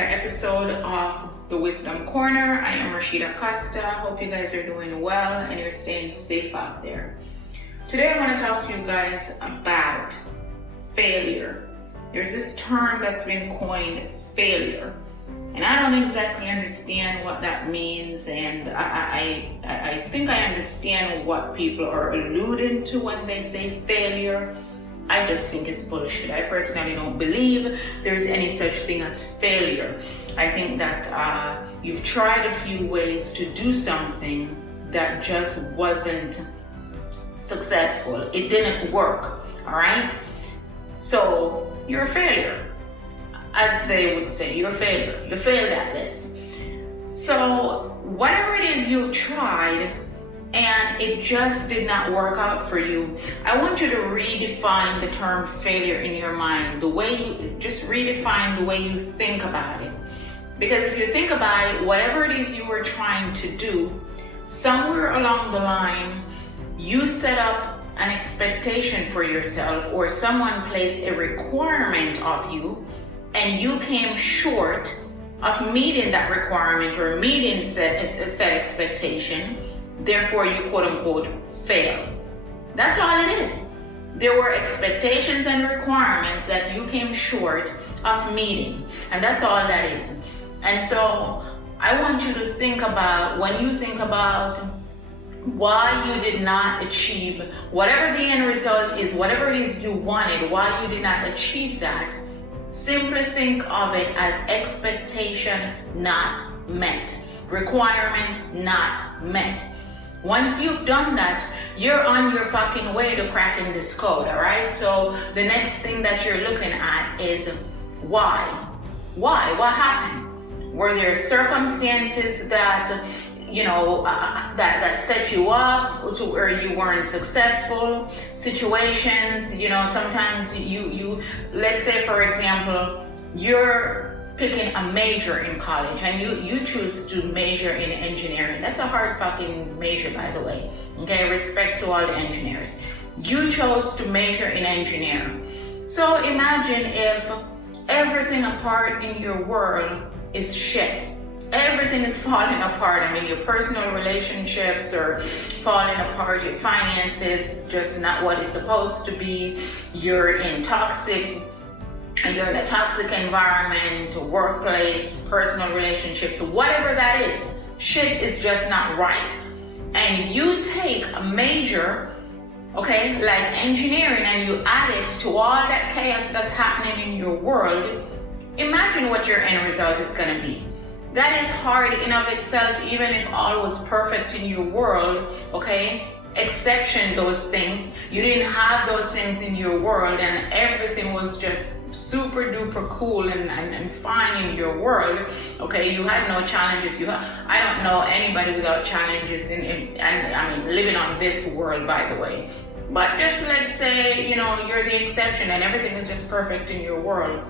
another episode of The Wisdom Corner. I am Rashida Costa. Hope you guys are doing well and you're staying safe out there. Today I want to talk to you guys about failure. There's this term that's been coined, failure. And I don't exactly understand what that means, and I think I understand what people are alluding to when they say failure. I just think it's bullshit. I personally don't believe there's any such thing as failure. I think that you've tried a few ways to do something that just wasn't successful. It didn't work, all right? So you're a failure. As they would say, you're a failure. You failed at this. So whatever it is you've tried and it just did not work out for you, I want you to redefine the term failure in your mind. The way you just redefine the way you think about it. Because if you think about it, whatever it is you were trying to do, somewhere along the line, you set up an expectation for yourself, or someone placed a requirement of you, and you came short of meeting that requirement or meeting set expectation. Therefore, you quote unquote fail. That's all it is. There were expectations and requirements that you came short of meeting, and that's all that is. And so I want you to think about, when you think about why you did not achieve whatever the end result is, whatever it is you wanted, why you did not achieve that, simply think of it as expectation not met, requirement not met. Once you've done that, you're on your fucking way to cracking this code, all right? So the next thing that you're looking at is why? Why? What happened? Were there circumstances that, that set you up to where you weren't successful? Situations, sometimes you let's say, for example, you're picking a major in college and you choose to major in engineering. That's a hard fucking major, by the way. Okay, respect to all the engineers. You chose to major in engineering. So imagine if everything apart in your world is shit. Everything is falling apart. I mean, your personal relationships are falling apart. Your finances just not what it's supposed to be. You're in a toxic environment, workplace, personal relationships, whatever that is. Shit is just not right. And you take a major, okay, like engineering, and you add it to all that chaos that's happening in your world. Imagine what your end result is going to be. That is hard in of itself, even if all was perfect in your world, okay? Exception those things. You didn't have those things in your world and everything was just super duper cool and fine in your world, okay? You had no challenges. I don't know anybody without challenges and I mean, living on this world, by the way. But just let's say, you're the exception and everything is just perfect in your world.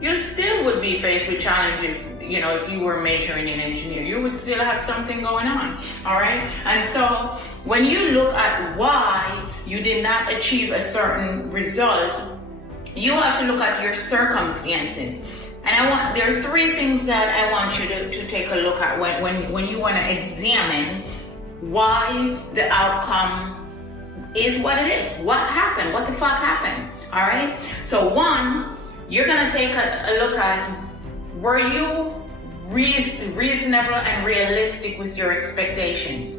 You still would be faced with challenges, if you were majoring in engineering. You would still have something going on, all right? And so when you look at why you did not achieve a certain result, you have to look at your circumstances. And there are three things that I want you to take a look at when you want to examine why the outcome is what it is. What happened? What the fuck happened? All right? So one, you're going to take a look at, were you reasonable and realistic with your expectations?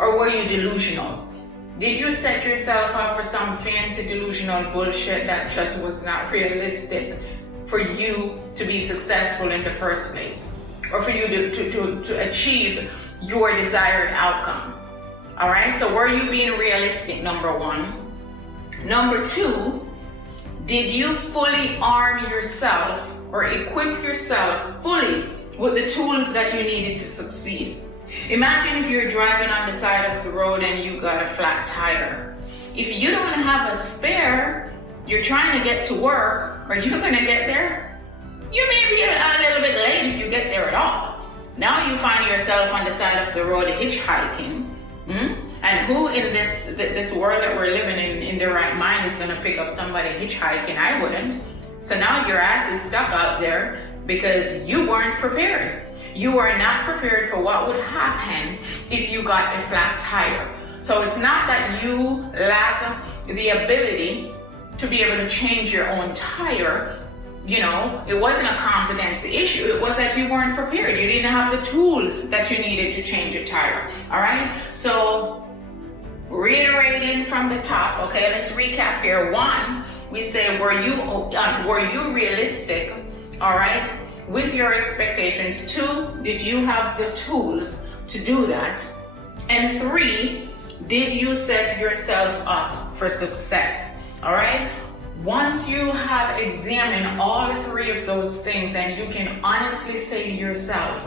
Or were you delusional? Did you set yourself up for some fancy delusional bullshit that just was not realistic for you to be successful in the first place? Or for you to achieve your desired outcome? All right, so were you being realistic, number one? Number two, did you fully arm yourself or equip yourself fully with the tools that you needed to succeed? Imagine if you're driving on the side of the road and you got a flat tire. If you don't have a spare, you're trying to get to work, are you gonna get there? You may be a little bit late if you get there at all. Now you find yourself on the side of the road hitchhiking. And who in this world that we're living in their right mind is gonna pick up somebody hitchhiking? I wouldn't. So now your ass is stuck out there because you weren't prepared. You are not prepared for what would happen if you got a flat tire. So it's not that you lack the ability to be able to change your own tire. You know, it wasn't a competency issue. It was that you weren't prepared. You didn't have the tools that you needed to change a tire. All right. So reiterating from the top. Okay, let's recap here. 1, we say, were you realistic? All right, with your expectations. 2, did you have the tools to do that? And 3, did you set yourself up for success? All right. Once you have examined all 3 of those things, and you can honestly say to yourself,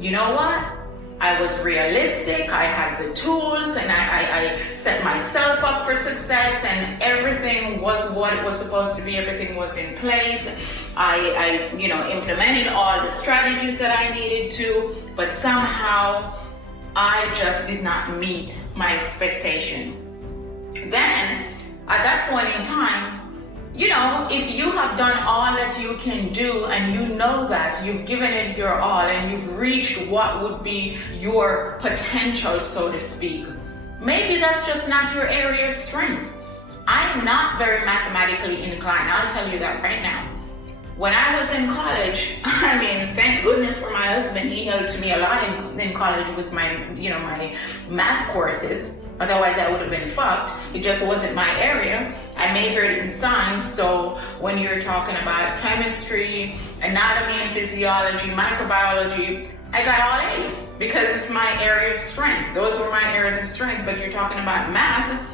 you know what? I was realistic, I had the tools, and I set myself up for success, and everything was what it was supposed to be. Everything was in place. I implemented all the strategies that I needed to, but somehow I just did not meet my expectation. Then, at that point in time, you know, if you have done all that you can do, and you know that you've given it your all, and you've reached what would be your potential, so to speak, maybe that's just not your area of strength. I'm not very mathematically inclined. I'll tell you that right now. When I was in college, I mean, thank goodness for my husband. He helped me a lot in college with my math courses. Otherwise, I would have been fucked. It just wasn't my area. I majored in science, so when you're talking about chemistry, anatomy and physiology, microbiology, I got all A's because it's my area of strength. Those were my areas of strength. But you're talking about math,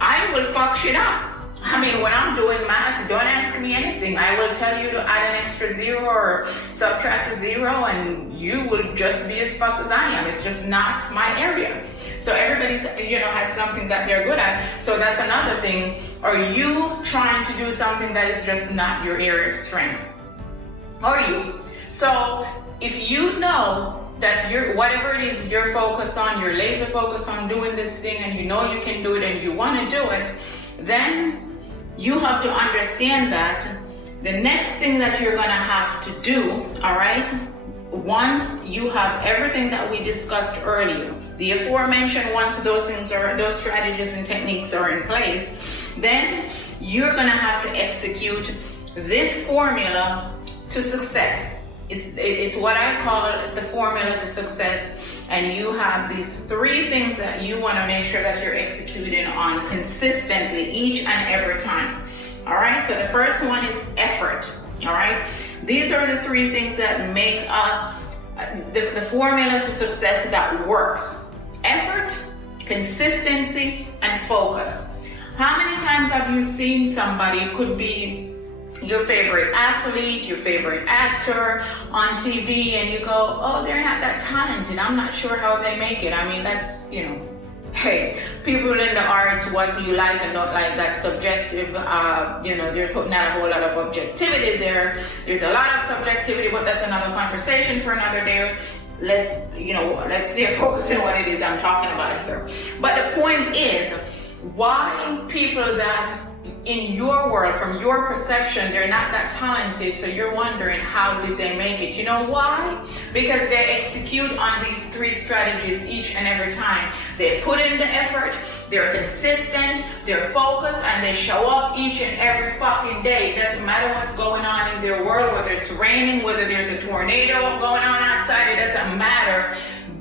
I will fuck shit up. I mean, when I'm doing math, don't ask me anything. I will tell you to add an extra 0 or subtract a 0, and you will just be as fucked as I am. It's just not my area. So everybody's, has something that they're good at. So that's another thing. Are you trying to do something that is just not your area of strength? Are you? So if you know that whatever it is you're focused on, you're laser focused on doing this thing, and you know you can do it and you want to do it, then you have to understand that the next thing that you're going to have to do, all right, once you have everything that we discussed earlier, the aforementioned, once those strategies and techniques are in place, then you're going to have to execute this formula to success. It's what I call the formula to success. And you have these 3 things that you want to make sure that you're executing on consistently each and every time. All right, so the first one is effort. All right, these are the 3 things that make up the formula to success that works: effort, consistency, and focus. How many times have you seen somebody, could be your favorite athlete, your favorite actor on TV, and you go, oh, they're not that talented, I'm not sure how they make it. I mean, that's, hey, people in the arts, what you like and don't like, that's subjective. There's not a whole lot of objectivity there. There's a lot of subjectivity, but that's another conversation for another day. Let's stay focused on what it is I'm talking about here. But the point is, why people that in your world, from your perception, they're not that talented, so you're wondering how did they make it. You know why? Because they execute on these 3 strategies each and every time. They put in the effort, they're consistent, they're focused, and they show up each and every fucking day. It doesn't matter what's going on in their world, whether it's raining, whether there's a tornado going on outside, it doesn't matter.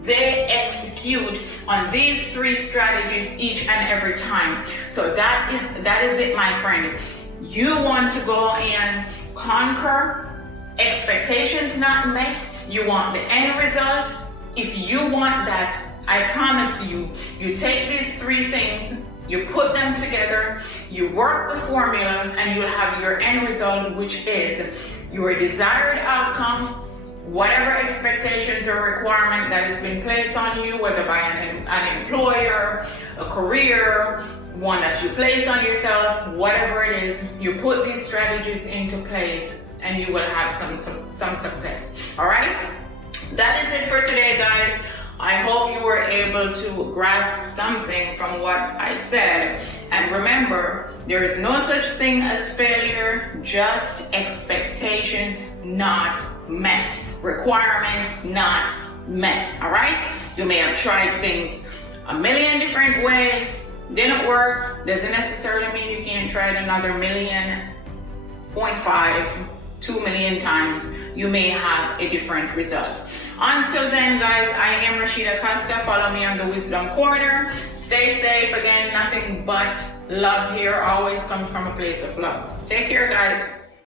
They execute on these 3 strategies each and every time. So that is it, my friend. You want to go and conquer expectations not met. You want the end result. If you want that, I promise you, you take these 3 things, you put them together, you work the formula, and you'll have your end result, which is your desired outcome. Whatever expectations or requirement that has been placed on you, whether by an employer, a career, one that you place on yourself, whatever it is, you put these strategies into place and you will have some success. All right? That is it for today, guys. I hope you were able to grasp something from what I said. And remember, there is no such thing as failure, just expectations not met. Requirement not met. All right? You may have tried things a million different ways, didn't work. Doesn't necessarily mean you can't try it another 2 million times. You may have a different result. Until then, guys, I am Rashida Costa. Follow me on the Wisdom Corner. Stay safe. Again, nothing but love here. Always comes from a place of love. Take care, guys.